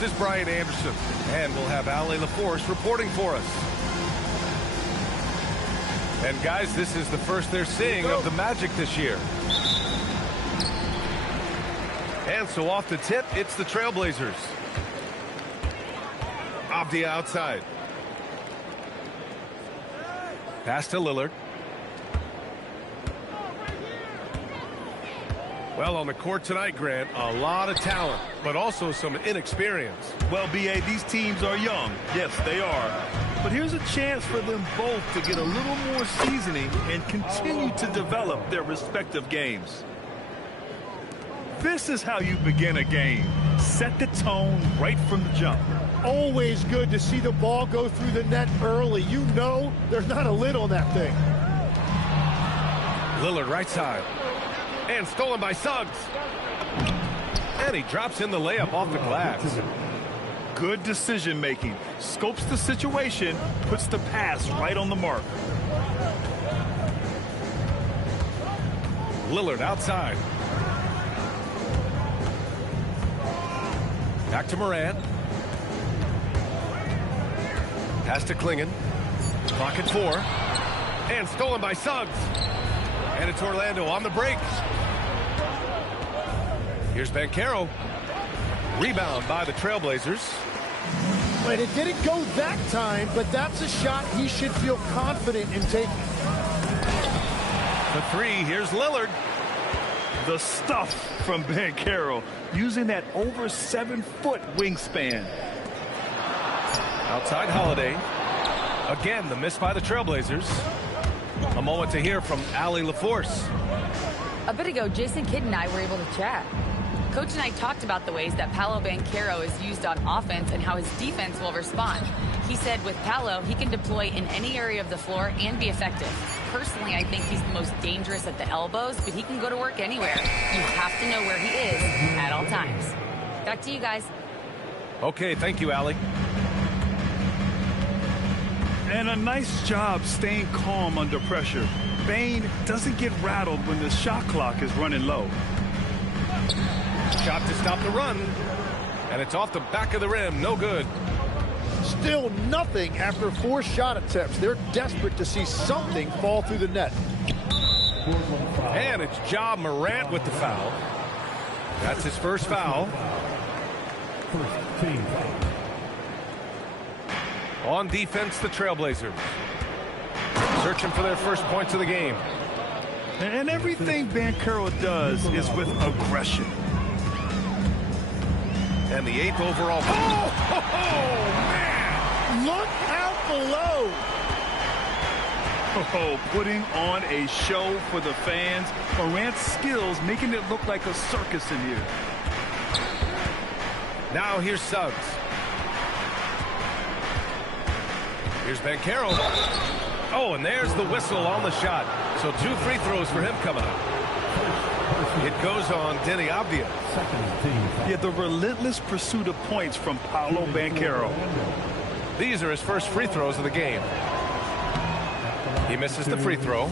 This is Brian Anderson, and we'll have Ali LaForce reporting for us. And guys, this is the first they're seeing of the Magic this year. And so off the tip, it's the TrailBlazers. Abdia outside. Pass to Lillard. Well, on the court tonight, Grant, a lot of talent, but also some inexperience. Well, B.A., these teams are young. Yes, they are. But here's a chance for them both to get a little more seasoning and continue to develop their respective games. This is how you begin a game. Set the tone right from the jump. Always good to see the ball go through the net early. You know there's not a lid on that thing. Lillard right side. And stolen by Suggs. And he drops in the layup off the glass. Good decision making. Scopes the situation, puts the pass right on the mark. Lillard outside. Back to Morant. Pass to Klingon. Clock at 4. And stolen by Suggs. And it's Orlando on the break. Here's Banchero. Rebound by the TrailBlazers. But it didn't go that time, but that's a shot he should feel confident in taking. The 3, here's Lillard. The stuff from Banchero, using that over 7-foot wingspan. Outside Holiday. Again, the miss by the TrailBlazers. A moment to hear from Ali LaForce. A bit ago, Jason Kidd and I were able to chat. Coach and I talked about the ways that Paolo Banchero is used on offense and how his defense will respond. He said with Paolo, he can deploy in any area of the floor and be effective. Personally, I think he's the most dangerous at the elbows, but he can go to work anywhere. You have to know where he is at all times. Back to you guys. Okay, thank you, Ali. And a nice job staying calm under pressure. Bane doesn't get rattled when the shot clock is running low. Shot to stop the run. And it's off the back of the rim. No good. Still nothing after 4 shot attempts. They're desperate to see something fall through the net. And it's Ja Morant with the foul. That's his first foul. On defense, the TrailBlazers. Searching for their first points of the game. And everything Banchero does is with aggression. And the 8th overall. Oh, man! Look out below. Oh, putting on a show for the fans. Morant's skills making it look like a circus in here. Now here's Suggs. Here's Banchero. Oh, and there's the whistle on the shot. So 2 free throws for him coming up. It goes on Denny Abdia. Yeah, the relentless pursuit of points from Paolo Banchero. These are his first free throws of the game. He misses the free throw.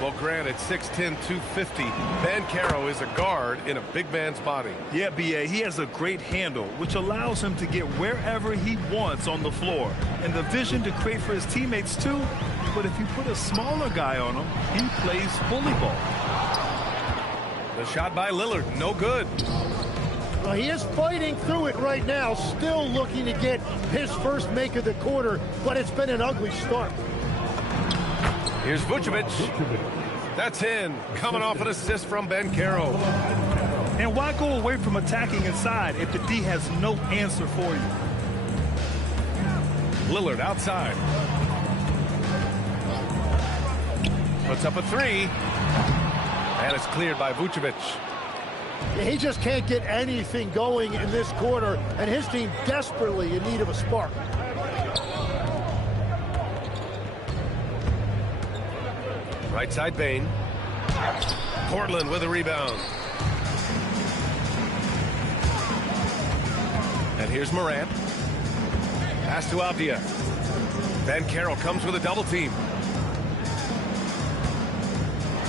Well, granted, 6'10", 250. Banchero is a guard in a big man's body. Yeah, B.A., he has a great handle, which allows him to get wherever he wants on the floor. And the vision to create for his teammates, too. But if you put a smaller guy on him, he plays bully ball. The shot by Lillard, no good. Well, he is fighting through it right now, still looking to get his first make of the quarter, but it's been an ugly start. Here's Vucevic. That's in. Coming off an assist from Banchero. And why go away from attacking inside if the D has no answer for you? Lillard outside. Puts up a 3. And it's cleared by Vucevic. He just can't get anything going in this quarter, and his team desperately in need of a spark. Right side Bane. Portland with a rebound. And here's Morant. Pass to Abdia. Banchero comes with a double team.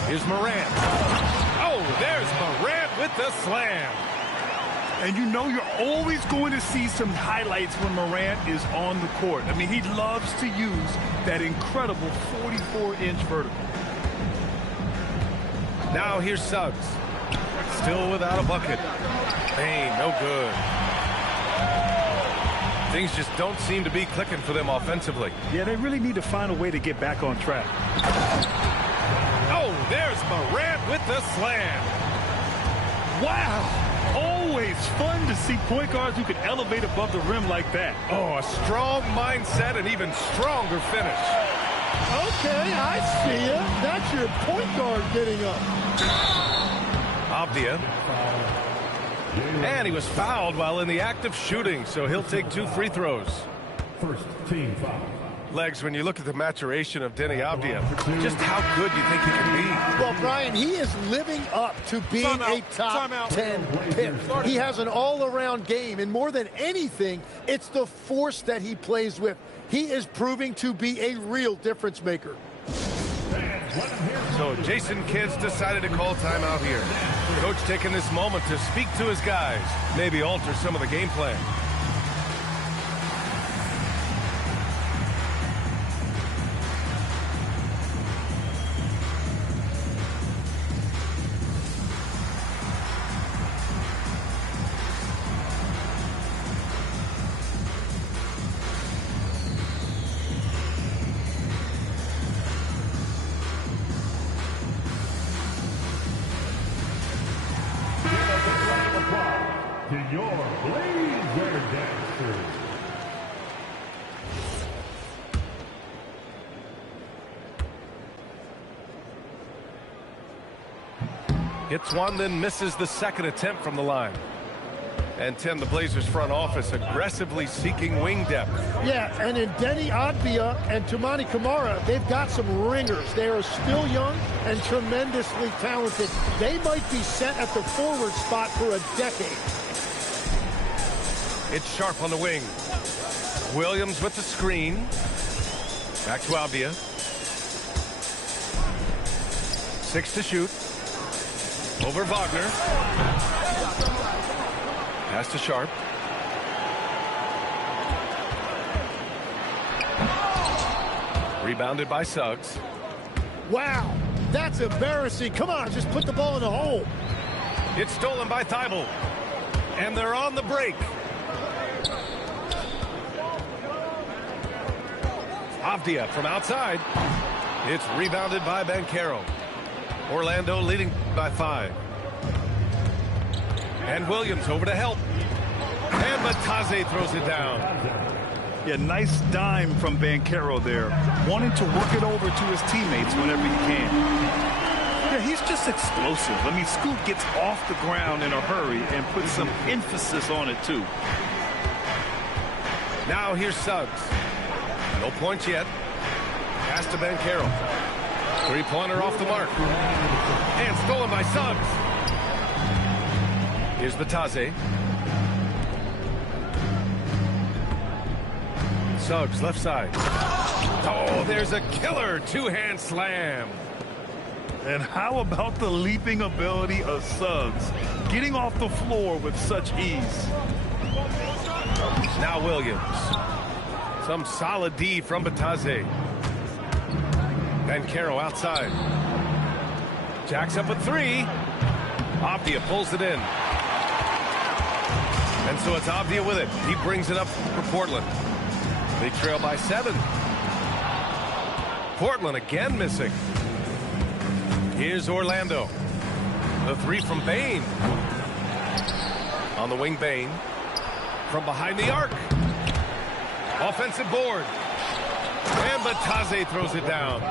Here's Morant. Oh, there's Morant with the slam. And you know you're always going to see some highlights when Morant is on the court. I mean, he loves to use that incredible 44-inch vertical. Now here's Suggs. Still without a bucket. Bain, no good. Things just don't seem to be clicking for them offensively. Yeah, they really need to find a way to get back on track. Oh, there's Morant with the slam. Wow. Always fun to see point guards who can elevate above the rim like that. Oh, a strong mindset and even stronger finish. Okay, I see you. That's your point guard getting up. Avdia. And he was fouled while in the act of shooting, so he'll take 2 free throws. First team foul. Legs, when you look at the maturation of Denny Avdia, just how good you think he can be. Well, Brian, he is living up to being a top 10 pick. He has an all-around game, and more than anything, it's the force that he plays with. He is proving to be a real difference maker. So Jason Kidd's decided to call timeout here. Coach taking this moment to speak to his guys, maybe alter some of the game plan. To your Blazer dancers. Hits one, then misses the second attempt from the line. And Tim, the Blazers front office aggressively seeking wing depth. Yeah, and in Denny Avdia and Toumani Camara, they've got some ringers. They are still young and tremendously talented. They might be set at the forward spot for a decade. It's Sharp on the wing. Williams with the screen. Back to Avdia. 6 to shoot. Over Wagner. Pass to Sharp. Rebounded by Suggs. Wow, that's embarrassing. Come on, just put the ball in the hole. It's stolen by Thibault. And they're on the break. Avdia from outside. It's rebounded by Banchero. Orlando leading by 5. And Williams over to help. And Matase throws it down. Yeah, nice dime from Banchero there. Wanting to work it over to his teammates whenever he can. Yeah, he's just explosive. I mean, Scoot gets off the ground in a hurry and puts some emphasis on it, too. Now here's Suggs. No points yet. Pass to Banchero. 3-pointer off the mark. And stolen by Suggs. Here's Matase. Suggs left side. Oh, there's a killer 2-hand slam. And how about the leaping ability of Suggs? Getting off the floor with such ease. Now Williams. Some solid D from Matase. Banchero outside. Jacks up a 3. Avdia pulls it in. And so it's Avdia with it. He brings it up for Portland. They trail by 7. Portland again missing. Here's Orlando. The 3 from Bain. On the wing, Bain. From behind the arc. Offensive board. And Matase throws it down.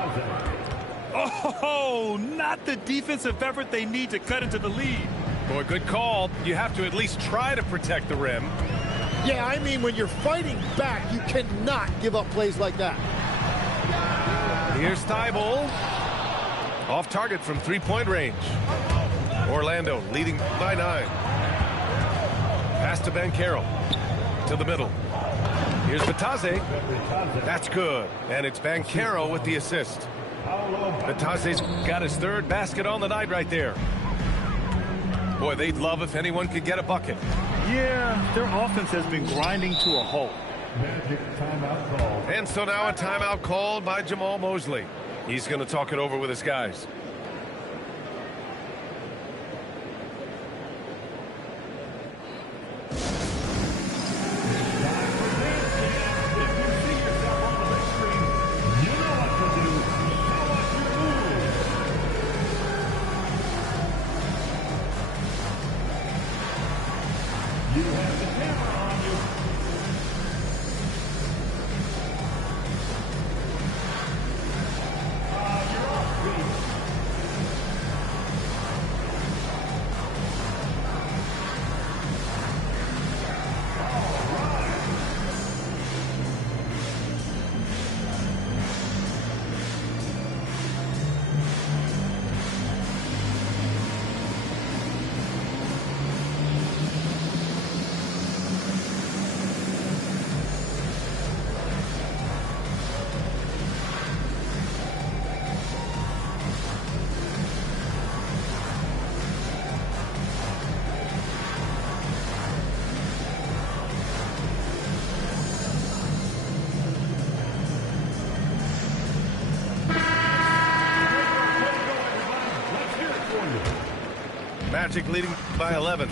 Oh, not the defensive effort they need to cut into the lead. Boy, good call. You have to at least try to protect the rim. Yeah, I mean, when you're fighting back, you cannot give up plays like that. Here's Thibault. Off target from 3-point range. Orlando leading by 9. Pass to Banchero. To the middle. Here's Matase. That's good. And it's Banchero with the assist. Matase's got his 3rd basket on the night right there. Boy, they'd love if anyone could get a bucket. Yeah, their offense has been grinding to a halt. Magic timeout call. And so now a timeout called by Jamal Mosley. He's going to talk it over with his guys. Magic leading by 11.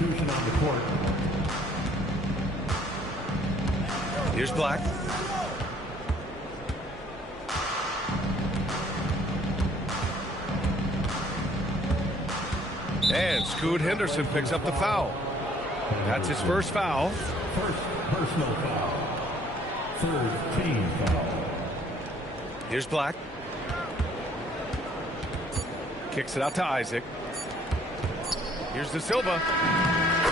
Here's Black. And Scoot Henderson picks up the foul. That's his first foul. First personal foul. Third team foul. Here's Black. Kicks it out to Isaac. Here's De Silva.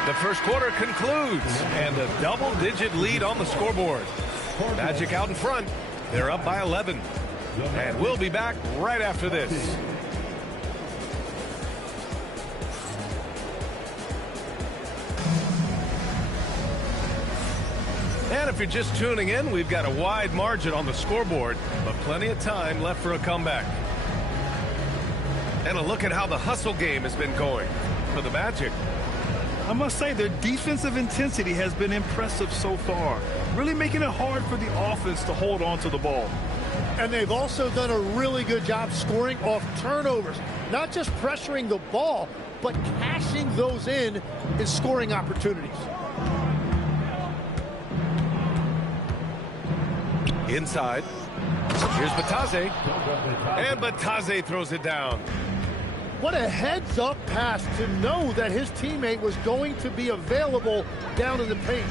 The first quarter concludes, and a double-digit lead on the scoreboard. Magic out in front. They're up by 11. And we'll be back right after this. And if you're just tuning in, we've got a wide margin on the scoreboard, but plenty of time left for a comeback. And a look at how the hustle game has been going for the Magic. I must say their defensive intensity has been impressive so far, really making it hard for the offense to hold on to the ball. And they've also done a really good job scoring off turnovers, not just pressuring the ball, but cashing those in scoring opportunities. Inside. Here's Batase. And Batase throws it down. What a heads-up pass to know that his teammate was going to be available down in the paint.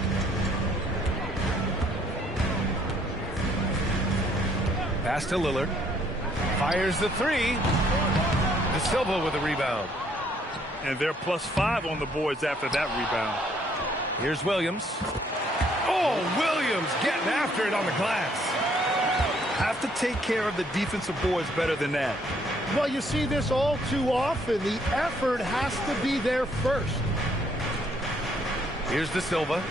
Pass to Lillard. Fires the three. De Silva with a rebound. And they're +5 on the boards after that rebound. Here's Williams. Oh, Williams getting after it on the glass. Have to take care of the defensive boards better than that. Well, you see this all too often. The effort has to be there first. Here's De Silva.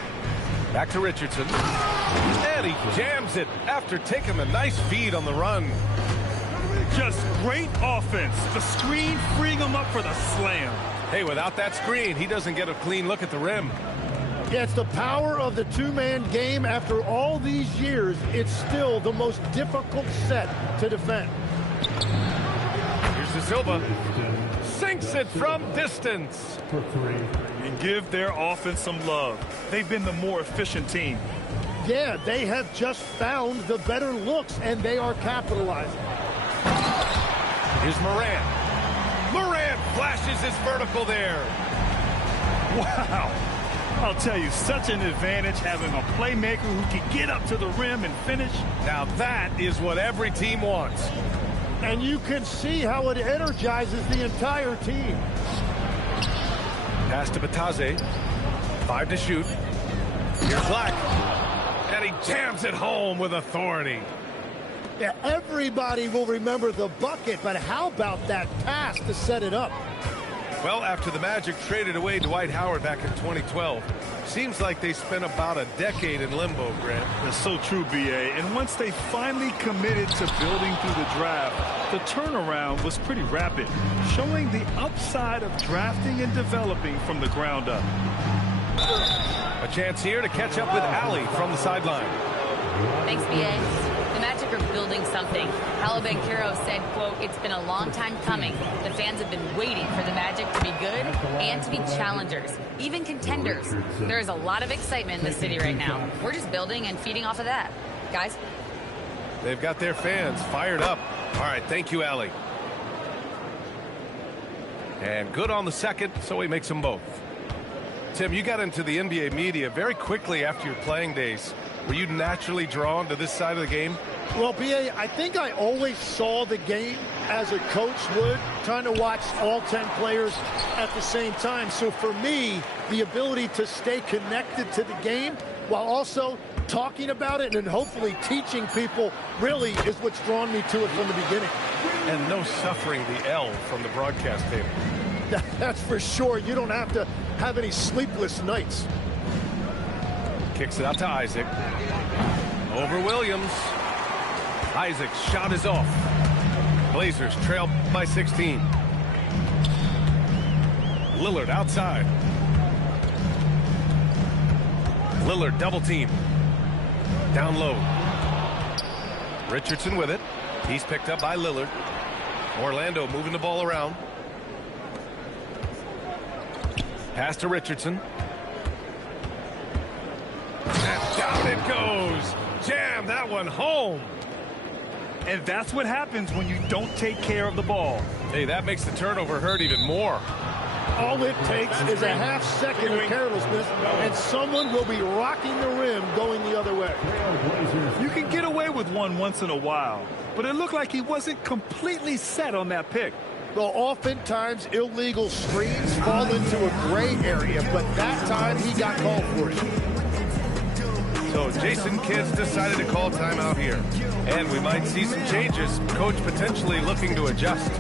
Back to Richardson. And he jams it after taking a nice feed on the run. Just great offense. The screen freeing him up for the slam. Hey, without that screen, he doesn't get a clean look at the rim. Yeah, it's the power of the two-man game. After all these years, it's still the most difficult set to defend. Here's De Silva. Sinks it from distance. For three. And give their offense some love. They've been the more efficient team. Yeah, they have just found the better looks, and they are capitalizing. Here's Morant. Morant flashes his vertical there. Wow. I'll tell you, such an advantage having a playmaker who can get up to the rim and finish. Now that is what every team wants. And you can see how it energizes the entire team. Pass to Batase. 5 to shoot. Here's Black. And he jams it home with authority. Yeah, everybody will remember the bucket, but how about that pass to set it up? Well, after the Magic traded away Dwight Howard back in 2012, seems like they spent about a decade in limbo, Grant. That's so true, B.A. And once they finally committed to building through the draft, the turnaround was pretty rapid, showing the upside of drafting and developing from the ground up. A chance here to catch up with Allie from the sideline. Thanks, B.A. The Magic are building something. Paolo Banchero said, quote, "It's been a long time coming. The fans have been waiting for the Magic to be good and to be challengers, even contenders. There is a lot of excitement in the city right now. We're just building and feeding off of that. Guys?" They've got their fans fired up. All right, thank you, Allie. And good on the second, so he makes them both. Tim, you got into the NBA media very quickly after your playing days. Were you naturally drawn to this side of the game? Well, B.A., I think I always saw the game as a coach would, trying to watch all 10 players at the same time. So for me, the ability to stay connected to the game while also talking about it and hopefully teaching people really is what's drawn me to it from the beginning. And no suffering the L from the broadcast table. That's for sure. You don't have to have any sleepless nights. Kicks it out to Isaac. Over Williams. Isaac's shot is off. Blazers trail by 16. Lillard outside. Lillard double team. Down low. Richardson with it. He's picked up by Lillard. Orlando moving the ball around. Pass to Richardson. And down it goes. Jam that one home. And that's what happens when you don't take care of the ball. Hey, that makes the turnover hurt even more. All it takes is a half second of carelessness, and someone will be rocking the rim going the other way. You can get away with one once in a while, but it looked like he wasn't completely set on that pick. Well, oftentimes illegal screens fall into a gray area, but that time he got called for it. So Jason Kidd's decided to call timeout here. And we might see some changes. Coach potentially looking to adjust.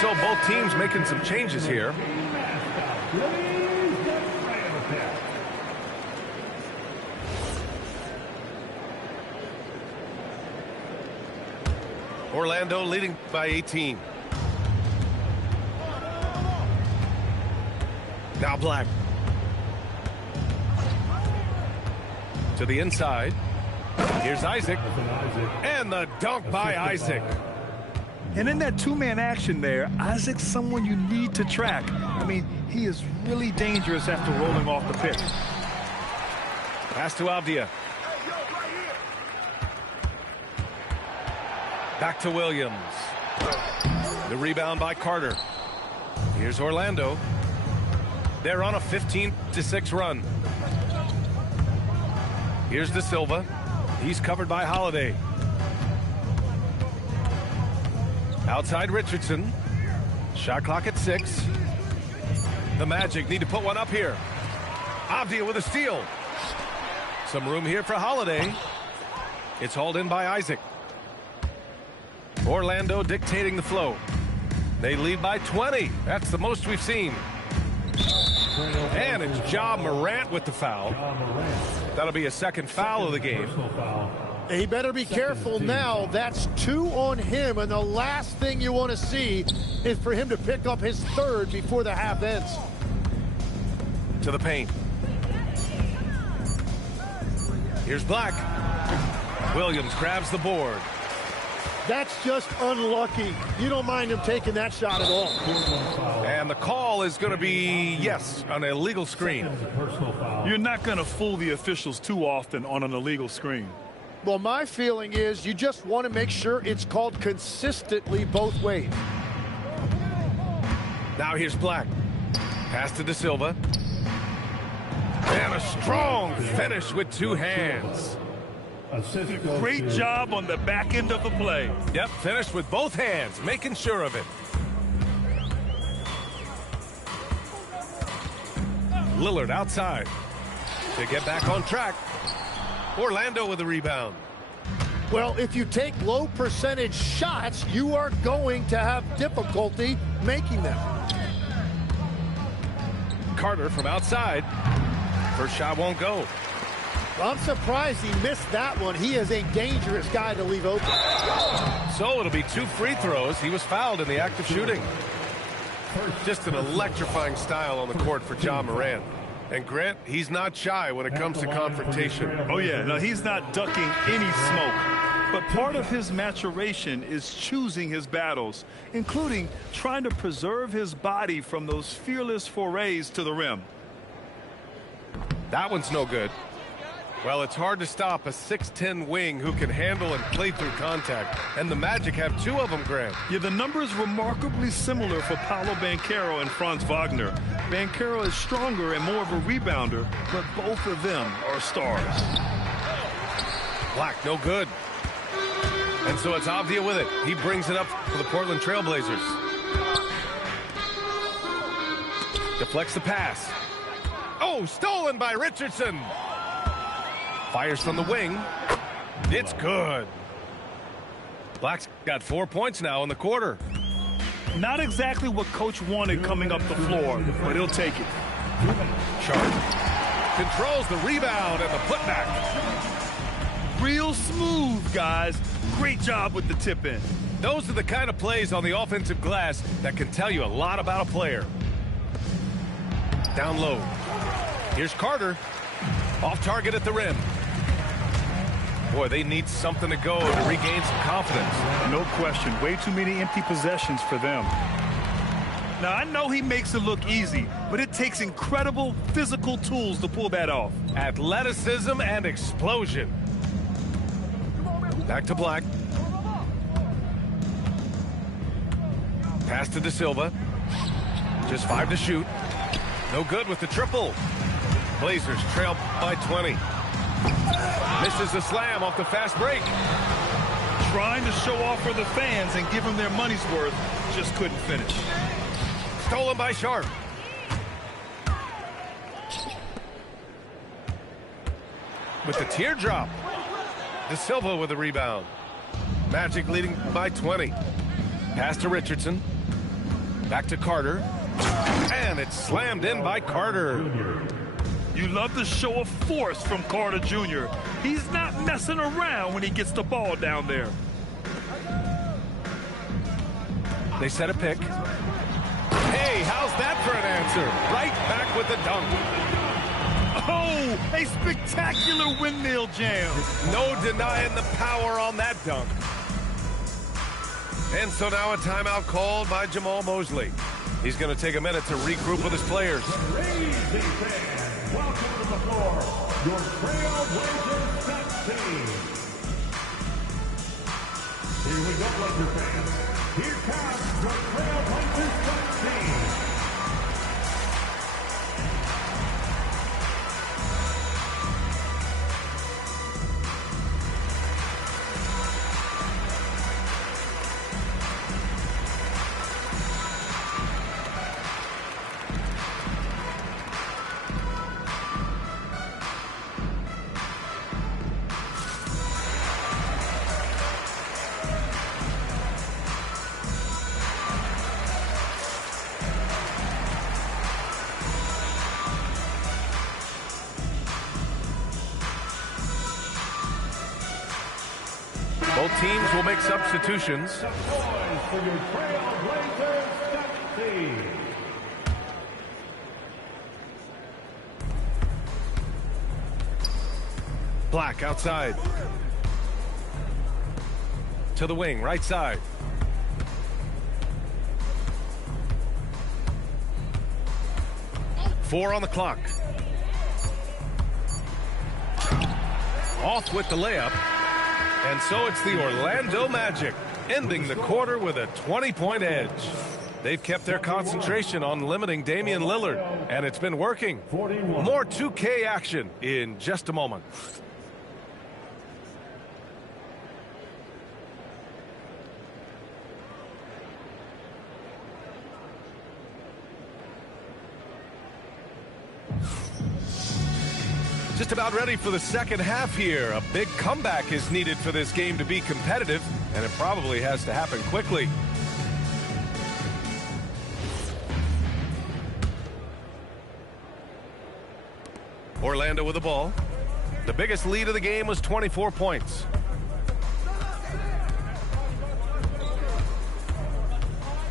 So both teams making some changes here. Orlando leading by 18. Now Black. To the inside. Here's Isaac. And the dunk by Isaac. And in that two-man action there, Isaac's someone you need to track. I mean, he is really dangerous after rolling off the pitch. Pass to Avdia. Back to Williams. The rebound by Carter. Here's Orlando. They're on a 15-6 run. Here's De Silva. He's covered by Holiday. Outside Richardson. Shot clock at 6. The Magic need to put one up here. Avdia with a steal. Some room here for Holiday. It's hauled in by Isaac. Orlando dictating the flow. They lead by 20. That's the most we've seen. And it's Ja Morant with the foul. That'll be a second foul of the game. He better be careful now. That's 2 on him, and the last thing you want to see is for him to pick up his third before the half ends. To the paint. Here's Black. Williams grabs the board. That's just unlucky. You don't mind him taking that shot at all. And the call is going to be, yes, an illegal screen. You're not going to fool the officials too often on an illegal screen. Well, my feeling is you just want to make sure it's called consistently both ways. Now here's Black. Pass to De Silva. And a strong finish with two hands. Great job on the back end of the play. Yep, finished with both hands, making sure of it. Lillard outside to get back on track. Orlando with the rebound. Well, if you take low percentage shots, you are going to have difficulty making them. Carter from outside. First shot won't go. I'm surprised he missed that one. He is a dangerous guy to leave open. So it'll be 2 free throws. He was fouled in the act of shooting. Just an electrifying style on the court for John Morant. And Grant, he's not shy when it comes to confrontation. Oh yeah, no, he's not ducking any smoke. But part of his maturation is choosing his battles, including trying to preserve his body from those fearless forays to the rim. That one's no good. Well, it's hard to stop a 6'10 wing who can handle and play through contact. And the Magic have 2 of them, Grant. Yeah, the numbers remarkably similar for Paolo Banchero and Franz Wagner. Banchero is stronger and more of a rebounder, but both of them are stars. Black, no good. And so it's Avdia with it. He brings it up for the Portland TrailBlazers. Deflects the pass. Oh, stolen by Richardson. Fires from the wing. It's good. Black's got 4 points now in the quarter. Not exactly what Coach wanted coming up the floor, but he'll take it. Sharp controls the rebound and the putback. Real smooth, guys. Great job with the tip in. Those are the kind of plays on the offensive glass that can tell you a lot about a player. Down low. Here's Carter. Off target at the rim. Boy, they need something to go to regain some confidence. No question. Way too many empty possessions for them. Now, I know he makes it look easy, but it takes incredible physical tools to pull that off. Athleticism and explosion. Back to Black. Pass to De Silva. Just 5 to shoot. No good with the triple. Blazers trail by 20. Misses the slam off the fast break. Trying to show off for the fans and give them their money's worth, just couldn't finish. Stolen by Sharp. With the teardrop. De Silva with the rebound. Magic leading by 20. Pass to Richardson. Back to Carter. And it's slammed in by Carter. You love the show of force from Carter Jr. He's not messing around when he gets the ball down there. They set a pick. Hey, how's that for an answer? Right back with the dunk. Oh, a spectacular windmill jam. No denying the power on that dunk. And so now a timeout called by Jamal Mosley. He's going to take a minute to regroup with his players. Welcome to the floor, your TrailBlazers team. Here we go, Blazer fans. Here comes your TrailBlazers team. Both teams will make substitutions. For your TrailBlazers team. Black outside. To the wing, right side. Four on the clock. Off with the layup. And so it's the Orlando Magic, ending the quarter with a 20-point edge. They've kept their concentration on limiting Damian Lillard, and it's been working. More 2K action in just a moment. Just about ready for the second half here. A big comeback is needed for this game to be competitive, and it probably has to happen quickly. Orlando with the ball. The biggest lead of the game was 24 points.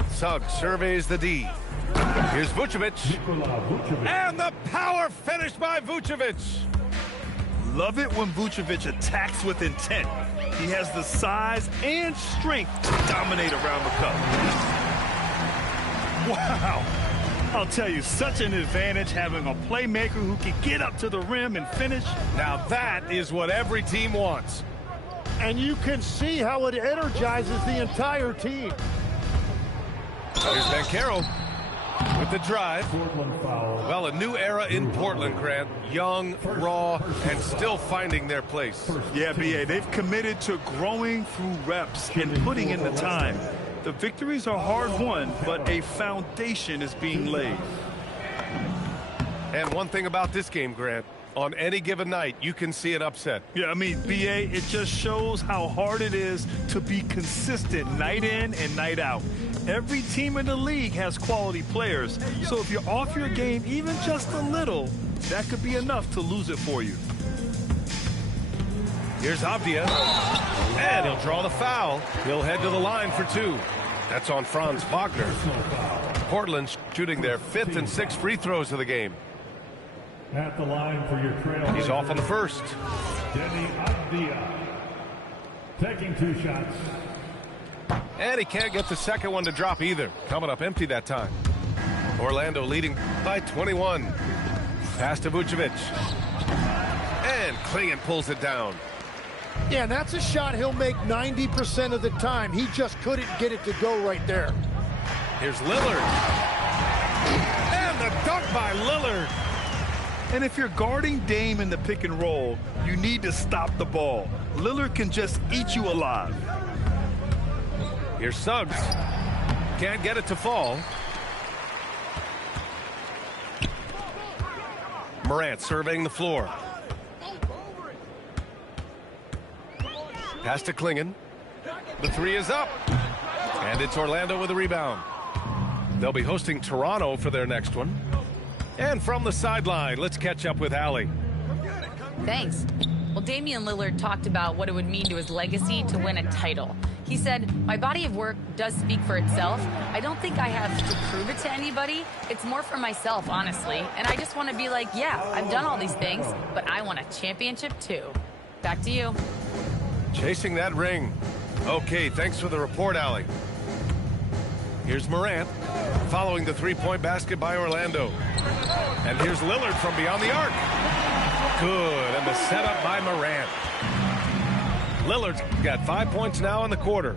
Suggs surveys the D. Here's Vucevic. And the power finish by Vucevic. Love it when Vucevic attacks with intent. He has the size and strength to dominate around the cup. Wow. I'll tell you, such an advantage having a playmaker who can get up to the rim and finish. Now that is what every team wants. And you can see how it energizes the entire team. Here's Banchero with the drive. Well, a new era in Portland, Grant. Young, raw, and still finding their place. Yeah, B.A., they've committed to growing through reps and putting in the time. The victories are hard-won, but a foundation is being laid. And one thing about this game, Grant, on any given night, you can see an upset. Yeah, I mean, B.A., it just shows how hard it is to be consistent night in and night out. Every team in the league has quality players, so if you're off your game even just a little, that could be enough to lose it for you. Here's Avdia, and he'll draw the foul. He'll head to the line for two. That's on Franz Wagner. Portland shooting their 5th and 6th free throws of the game. At the line for your TrailBlazers. He's off on the first. Denny Avdia taking 2 shots. And he can't get the second one to drop either. Coming up empty that time. Orlando leading by 21. Pass to Vucevic. And Klingon pulls it down. Yeah, and that's a shot he'll make 90% of the time. He just couldn't get it to go right there. Here's Lillard. And the dunk by Lillard. And if you're guarding Dame in the pick and roll, you need to stop the ball. Lillard can just eat you alive. Here's Suggs. Can't get it to fall. Morant surveying the floor. Pass to Klingon. The three is up. And it's Orlando with a rebound. They'll be hosting Toronto for their next one. And from the sideline, let's catch up with Allie. Thanks. Well, Damian Lillard talked about what it would mean to his legacy to win a title. He said, my body of work does speak for itself. I don't think I have to prove it to anybody. It's more for myself, honestly. And I just want to be like, yeah, I've done all these things, but I want a championship too. Back to you. Chasing that ring. Okay, thanks for the report, Allie. Here's Morant, following the three-point basket by Orlando. And here's Lillard from beyond the arc. Good, and the setup by Morant. Lillard's got 5 points now in the quarter.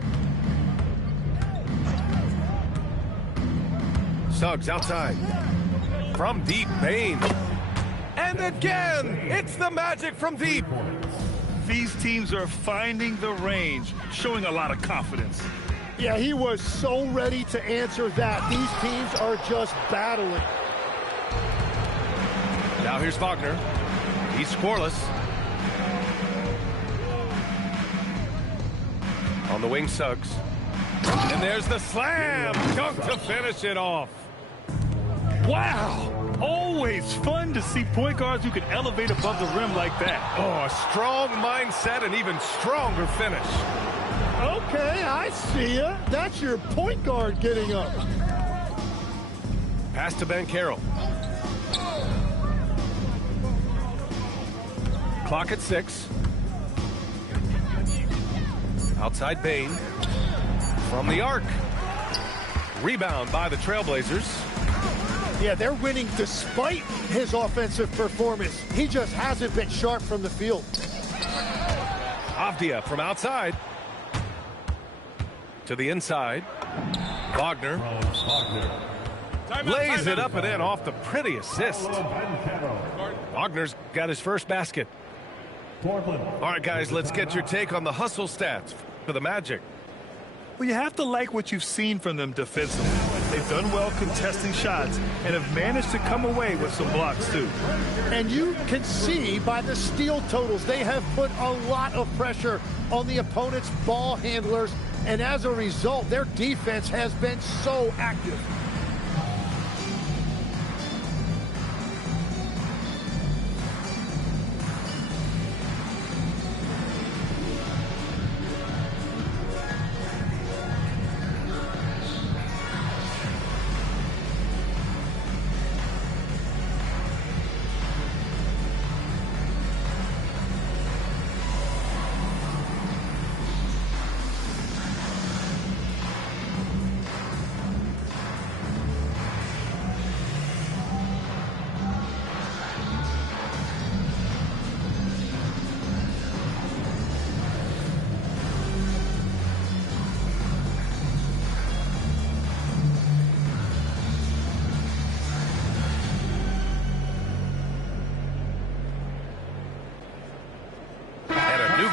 Suggs outside. From deep, Bane. And again, it's the Magic from deep. These teams are finding the range, showing a lot of confidence. Yeah, he was so ready to answer that. These teams are just battling. Now here's Wagner. He's scoreless. On the wing, Suggs. And there's the slam dunk to finish it off. Wow! Always fun to see point guards who can elevate above the rim like that. Oh, a strong mindset and even stronger finish. Okay, I see ya. That's your point guard getting up. Pass to Banchero. Clock at 6. Outside Bane. From the arc. Rebound by the TrailBlazers. Yeah, they're winning despite his offensive performance. He just hasn't been sharp from the field. Avdia from outside. To the inside. Wagner. Lays it up and in off the pretty assist. Wagner's got his first basket. All right, guys, let's get your take on the hustle stats for the Magic. Well, you have to like what you've seen from them defensively. They've done well contesting shots and have managed to come away with some blocks, too. And you can see by the steal totals, they have put a lot of pressure on the opponent's ball handlers, and as a result, their defense has been so active.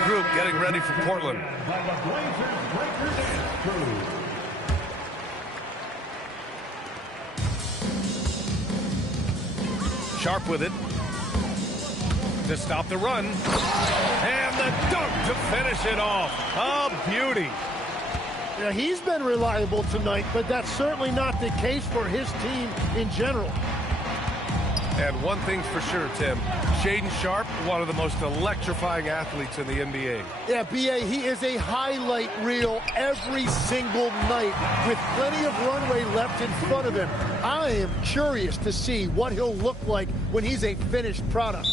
Group getting ready for Portland. Sharp with it to stop the run, and the dunk to finish it off. A beauty. Yeah, he's been reliable tonight, but that's certainly not the case for his team in general. And one thing's for sure, Tim. Shaedon Sharpe, one of the most electrifying athletes in the NBA. Yeah, B.A., he is a highlight reel every single night with plenty of runway left in front of him. I am curious to see what he'll look like when he's a finished product.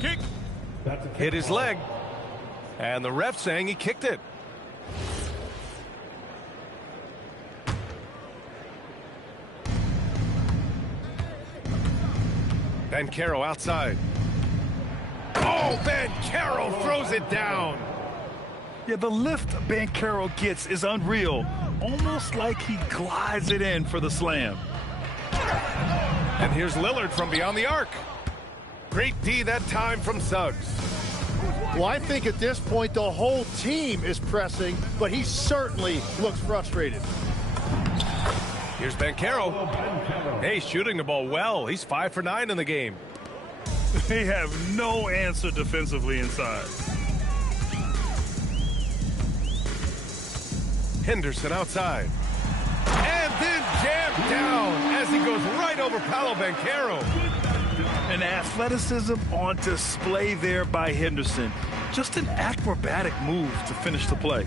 Kick. Hit his leg. And the ref saying he kicked it. Banchero outside. Oh, Banchero throws it down. Yeah, the lift Banchero gets is unreal. Almost like he glides it in for the slam. And here's Lillard from beyond the arc. Great D that time from Suggs. Well, I think at this point the whole team is pressing, but he certainly looks frustrated. Here's Banchero. Hey, shooting the ball well. He's 5 for 9 in the game. They have no answer defensively inside. Henderson outside. And then jammed down as he goes right over Paolo Banchero. An athleticism on display there by Henderson. Just an acrobatic move to finish the play.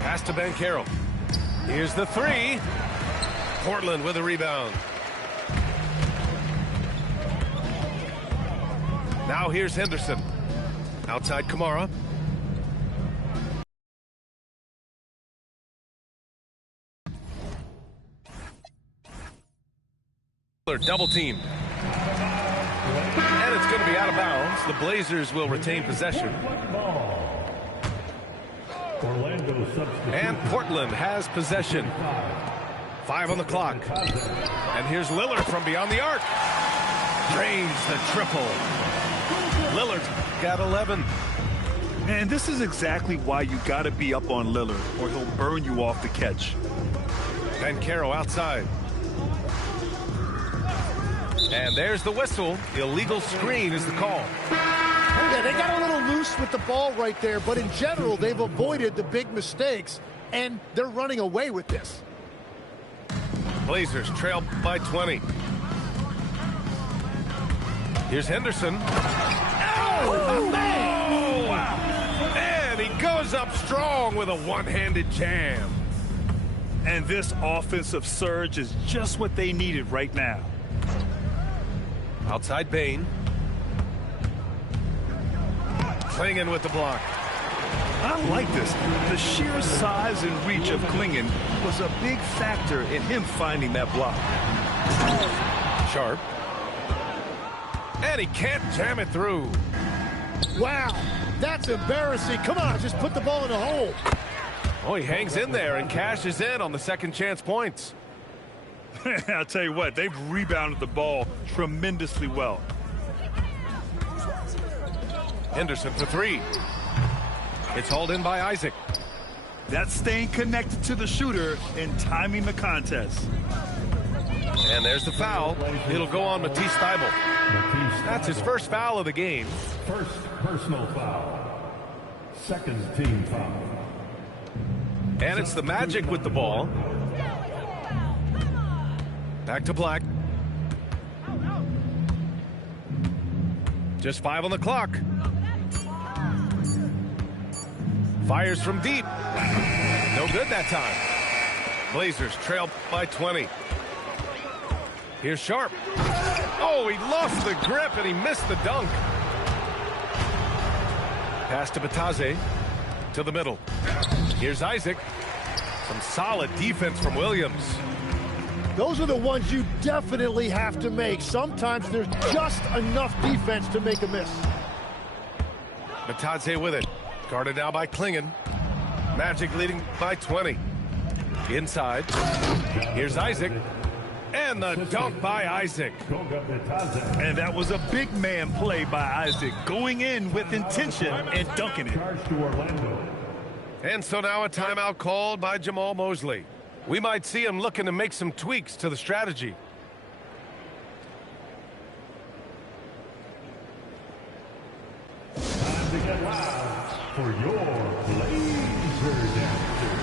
Pass to Banchero. Here's the three. Portland with a rebound. Now here's Henderson. Outside Kamara. Double team. And it's going to be out of bounds. The Blazers will retain possession. And Portland has possession. 5 on the clock. And here's Lillard from beyond the arc. Drains the triple. Lillard's got 11. And this is exactly why you got to be up on Lillard, or he'll burn you off the catch. Banchero outside. And there's the whistle. Illegal screen is the call. Yeah, they got a little loose with the ball right there, but in general, they've avoided the big mistakes, and they're running away with this. Blazers trail by 20. Here's Henderson. Oh, man! Wow. And he goes up strong with a one-handed jam. And this offensive surge is just what they needed right now. Outside Bane. Klingon with the block. I like this. The sheer size and reach of Klingon was a big factor in him finding that block. Sharp. And he can't jam it through. Wow, that's embarrassing. Come on, just put the ball in the hole. Oh, he hangs in there and cashes in on the second chance points. I'll tell you what, they've rebounded the ball tremendously well. Henderson for three. It's hauled in by Isaac. That's staying connected to the shooter and timing the contest. And there's the foul. It'll go on Matisse Thybulle. That's his first foul of the game. First personal foul. Second team foul. And it's the Magic with the ball. Back to Black. Just 5 on the clock. Fires from deep. No good that time. Blazers trail by 20. Here's Sharp. Oh, he lost the grip and he missed the dunk. Pass to Bataze. To the middle. Here's Isaac. Some solid defense from Williams. Those are the ones you definitely have to make. Sometimes there's just enough defense to make a miss. Bataze with it. Guarded now by Klingon. Magic leading by 20. Inside. Here's Isaac. And the dunk by Isaac. And that was a big man play by Isaac, going in with intention and dunking it. And so now a timeout called by Jamal Mosley. We might see him looking to make some tweaks to the strategy. Time to get loud for your Blazer Dancers.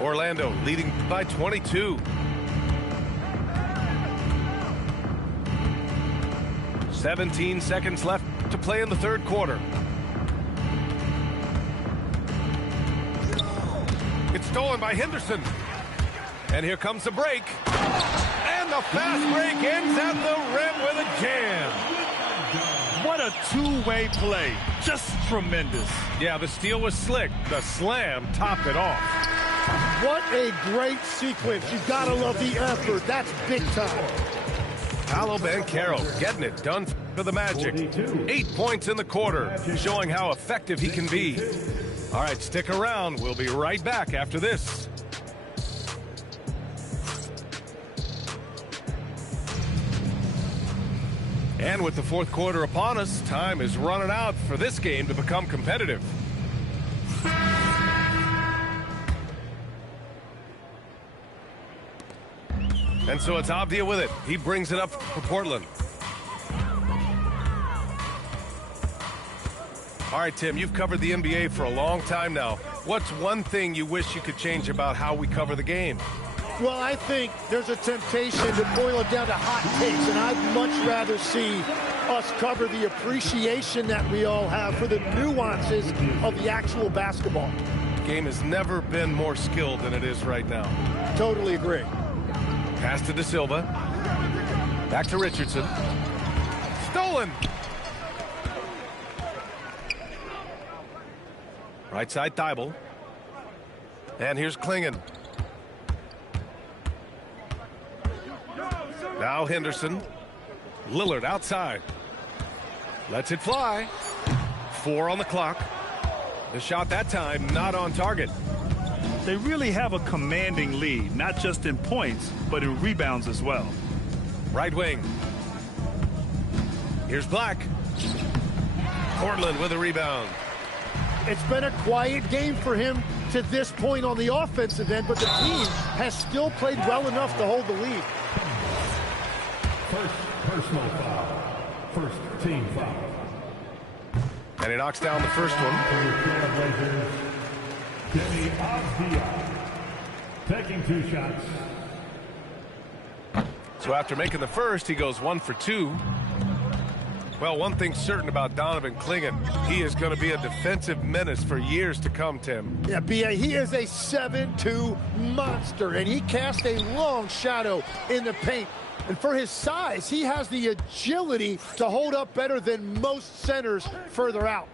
Orlando leading by 22. 17 seconds left to play in the third quarter. It's stolen by Henderson. And here comes the break. And the fast break ends at the rim with a jam. What a two-way play. Just tremendous. Yeah, the steal was slick. The slam topped it off. What a great sequence. You've got to love the effort. That's big time. Paolo Banchero getting it done for the Magic. 8 points in the quarter, showing how effective he can be. All right, stick around. We'll be right back after this. And with the fourth quarter upon us, time is running out for this game to become competitive. And so it's Avdia with it. He brings it up for Portland. All right, Tim, you've covered the NBA for a long time now. What's one thing you wish you could change about how we cover the game? Well, I think there's a temptation to boil it down to hot takes, and I'd much rather see us cover the appreciation that we all have for the nuances of the actual basketball. The game has never been more skilled than it is right now. Totally agree. Pass to De Silva. Back to Richardson. Stolen. Right side Thybulle. And here's Klingon. Now Henderson. Lillard outside. Lets it fly. 4 on the clock. The shot that time not on target. They really have a commanding lead, not just in points, but in rebounds as well. Right wing. Here's Black. Portland with a rebound. It's been a quiet game for him to this point on the offensive end, but the team has still played well enough to hold the lead. First personal foul. First team foul. And he knocks down the first one. TrailBlazers, Demi Avdija, taking 2 shots. So after making the first, he goes 1 for 2. Well, one thing's certain about Donovan Clingan. He is going to be a defensive menace for years to come, Tim. Yeah, B.A., he is a 7'2" monster, and he casts a long shadow in the paint. And for his size, he has the agility to hold up better than most centers further out.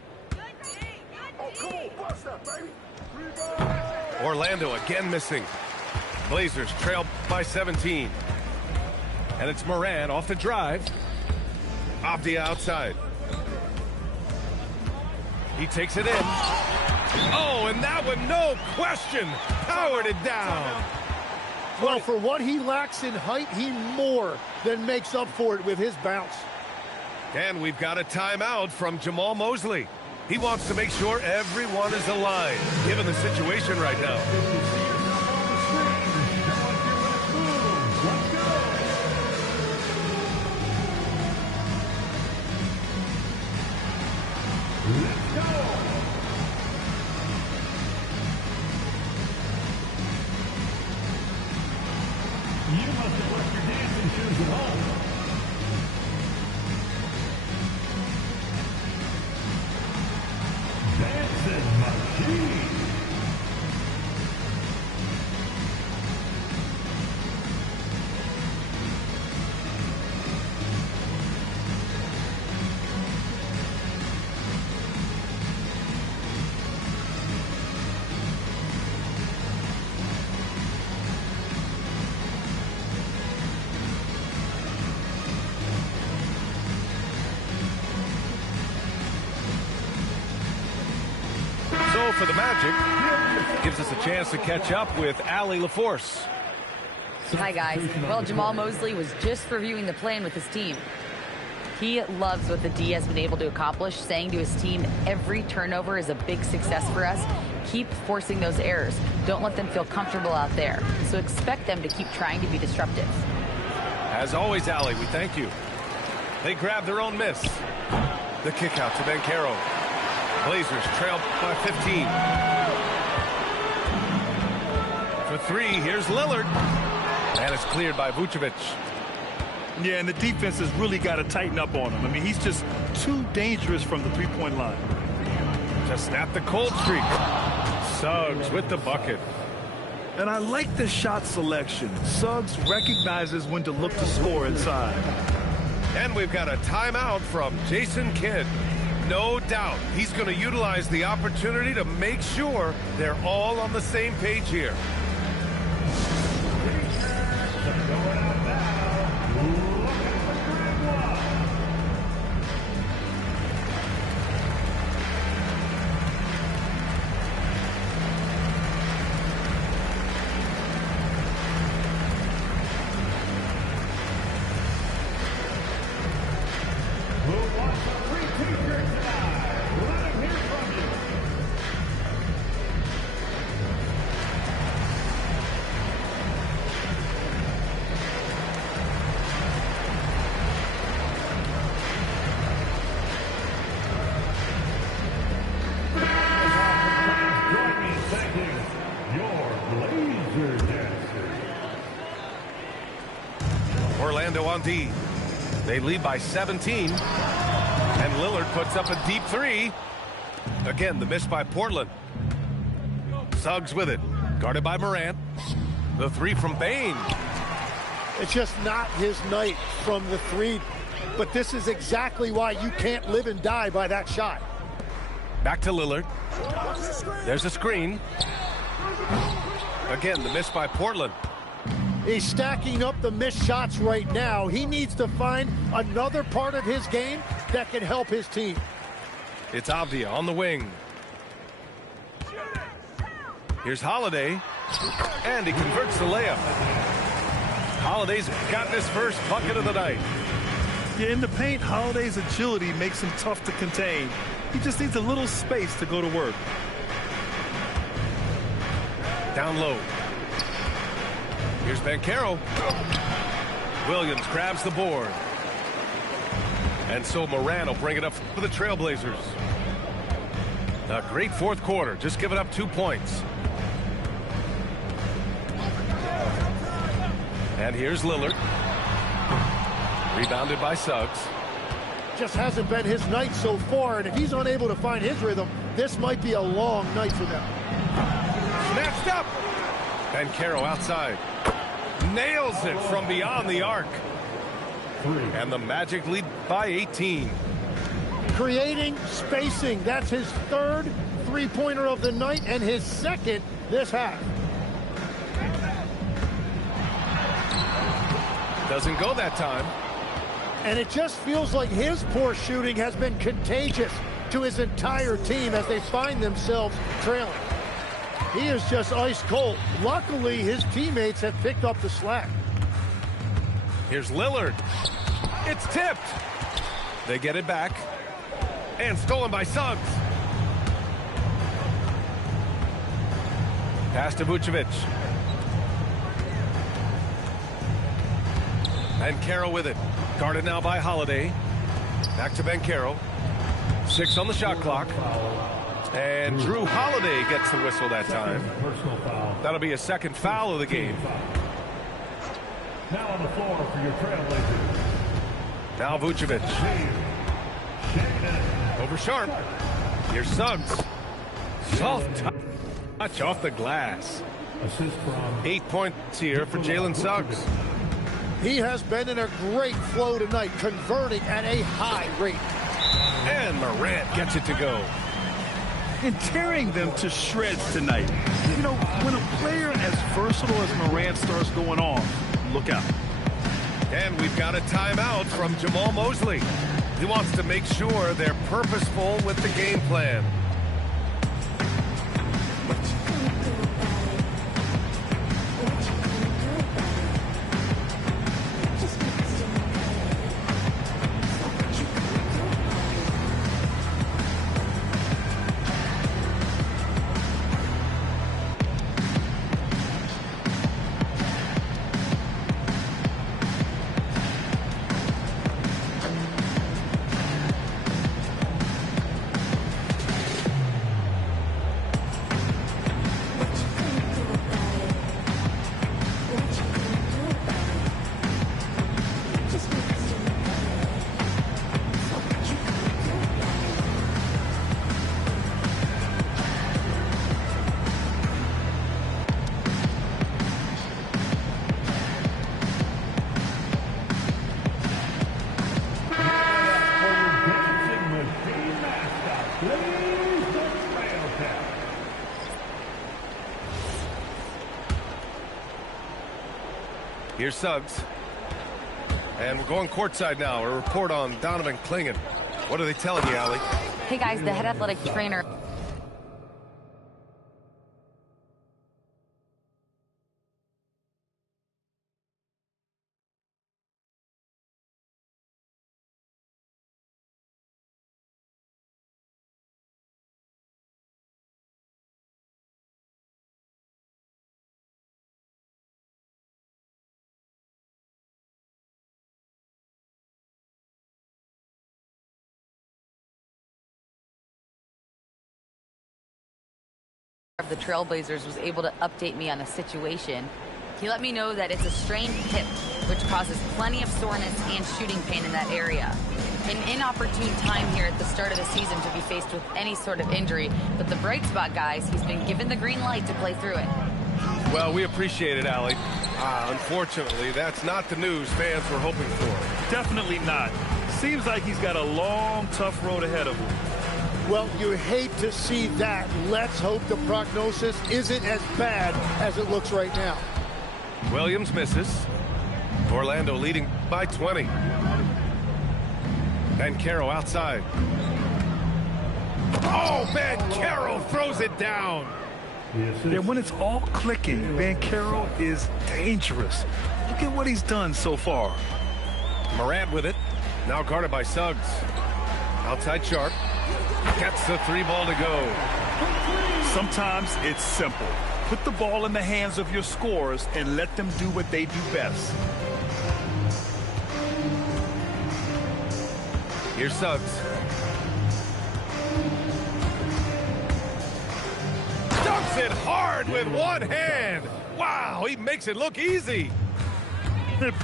Orlando again missing. Blazers trail by 17. And it's Moran off the drive. Avdija outside. He takes it in. Oh, and that one, no question, powered it down. Well, for what he lacks in height, he more than makes up for it with his bounce. And we've got a timeout from Jamal Mosley. He wants to make sure everyone is aligned, given the situation right now. You must have left your dancing shoes at home. Dancing machine. For the Magic, gives us a chance to catch up with Allie LaForce. Hi, guys. Well, Jamal Mosley was just reviewing the plan with his team. He loves what the D has been able to accomplish, saying to his team, every turnover is a big success for us. Keep forcing those errors. Don't let them feel comfortable out there. So expect them to keep trying to be disruptive. As always, Allie, we thank you. They grab their own miss. The kick out to Banchero. Blazers trail by 15. For 3, here's Lillard. And it's cleared by Vucevic. Yeah, and the defense has really got to tighten up on him. I mean, he's just too dangerous from the three-point line. To snap the cold streak. Suggs with the bucket. And I like the shot selection. Suggs recognizes when to look to score inside. And we've got a timeout from Jason Kidd. No doubt he's going to utilize the opportunity to make sure they're all on the same page here. Orlando on D. They lead by 17. And Lillard puts up a deep 3. Again, the miss by Portland. Suggs with it. Guarded by Morant. The 3 from Bane. It's just not his night from the 3. But this is exactly why you can't live and die by that shot. Back to Lillard. There's a screen. Again, the miss by Portland. He's stacking up the missed shots right now. He needs to find another part of his game that can help his team. It's Avdija on the wing. Here's Holiday, and he converts the layup. Holiday's gotten his first bucket of the night. Yeah, in the paint, Holiday's agility makes him tough to contain. He just needs a little space to go to work. Down low. Here's Banchero. Williams grabs the board. And so Moran will bring it up for the TrailBlazers. A great fourth quarter. Just giving up 2 points. And here's Lillard. Rebounded by Suggs. Just hasn't been his night so far, and if he's unable to find his rhythm, this might be a long night for them. Snatched up. Banchero outside. Nails it from beyond the arc. And the Magic lead by 18. Creating spacing. That's his third three-pointer of the night and his second this half. Doesn't go that time. And it just feels like his poor shooting has been contagious to his entire team as they find themselves trailing. He is just ice cold. Luckily, his teammates have picked up the slack. Here's Lillard. It's tipped. They get it back. And stolen by Suggs. Pass to Vucevic. Banchero with it. Guarded now by Holiday. Back to Banchero. 6 on the shot clock. And Drew Holiday gets the whistle that time. That'll be a second foul of the game. Now on the floor for your TrailBlazers. Now Vucevic. Over Sharp. Here's Suggs. Soft touch off the glass. Assist from 8 points here for Jalen Suggs. He has been in a great flow tonight, converting at a high rate. And Morant gets it to go. And tearing them to shreds tonight. You know, when a player as versatile as Morant starts going on, look out. And we've got a timeout from Jamal Mosley. He wants to make sure they're purposeful with the game plan. Here's Suggs. And we're going courtside now. A report on Donovan Clingan. What are they telling you, Allie? Hey guys, the head athletic trainer. Of the TrailBlazers was able to update me on a situation. He let me know that it's a strained hip, which causes plenty of soreness and shooting pain in that area. An inopportune time here at the start of the season to be faced with any sort of injury, but the bright spot, guys, he's been given the green light to play through it. Well, we appreciate it, Allie. Unfortunately, that's not the news fans were hoping for. Definitely not. Seems like he's got a long, tough road ahead of him. Well, you hate to see that. Let's hope the prognosis isn't as bad as it looks right now. Williams misses. Orlando leading by 20. Banchero outside. Oh, Banchero throws it down. And when it's all clicking, Banchero is dangerous. Look at what he's done so far. Morant with it. Now guarded by Suggs. Outside Sharp. Gets the three ball to go. Sometimes it's simple. Put the ball in the hands of your scorers and let them do what they do best. Here's Suggs. Dunks it hard with one hand. Wow, he makes it look easy.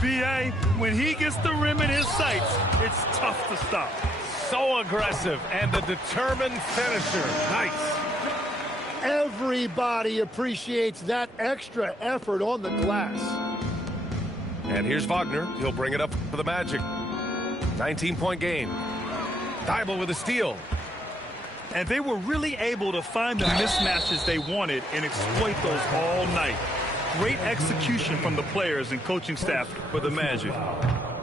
B.A., when he gets the rim in his sights, it's tough to stop. So aggressive and a determined finisher. Nice. Everybody appreciates that extra effort on the glass. And here's Wagner. He'll bring it up for the Magic. 19-point game. Thibault with a steal. And they were really able to find the mismatches they wanted and exploit those all night. Great execution from the players and coaching staff for the Magic.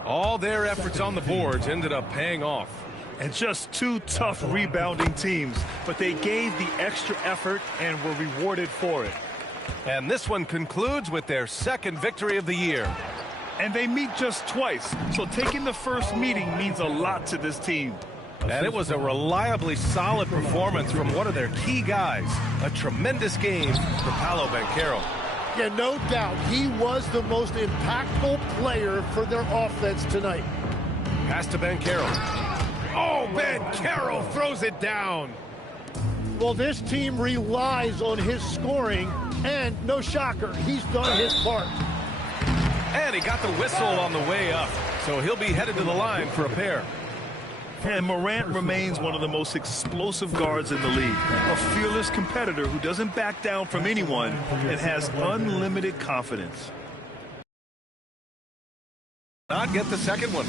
All their efforts on the boards ended up paying off. And just two tough rebounding teams, but they gave the extra effort and were rewarded for it. And this one concludes with their second victory of the year. And they meet just twice, so taking the first meeting means a lot to this team. And it was a reliably solid performance from one of their key guys. A tremendous game for Paolo Banchero. Yeah, no doubt. He was the most impactful player for their offense tonight. Pass to Banchero. Oh, Banchero throws it down. Well, this team relies on his scoring, and no shocker, he's done his part. And he got the whistle on the way up, so he'll be headed to the line for a pair. And Morant remains one of the most explosive guards in the league. A fearless competitor who doesn't back down from anyone and has unlimited confidence. Not get the second one.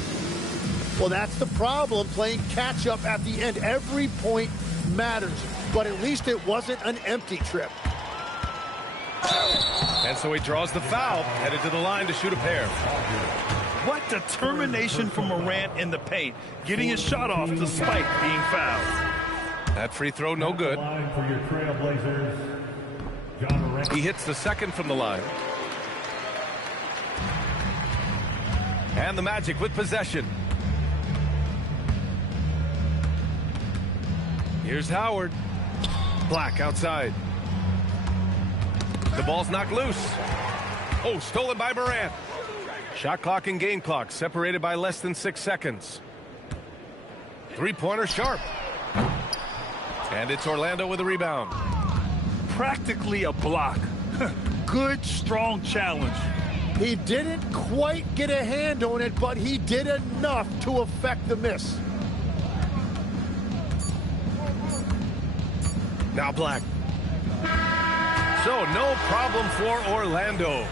Well, that's the problem, playing catch-up at the end. Every point matters, but at least it wasn't an empty trip. And so he draws the foul, headed to the line to shoot a pair. What determination from Morant in the paint, getting his shot off despite being fouled. That free throw no good. For your TrailBlazers, John Morant. He hits the second from the line. And the Magic with possession. Here's Howard. Black outside. The ball's knocked loose. Oh, stolen by Morant. Shot clock and game clock separated by less than 6 seconds. Three-pointer Sharp. And it's Orlando with a rebound. Practically a block. Good, strong challenge. He didn't quite get a hand on it, but he did enough to affect the miss. Now Black. So no problem for Orlando.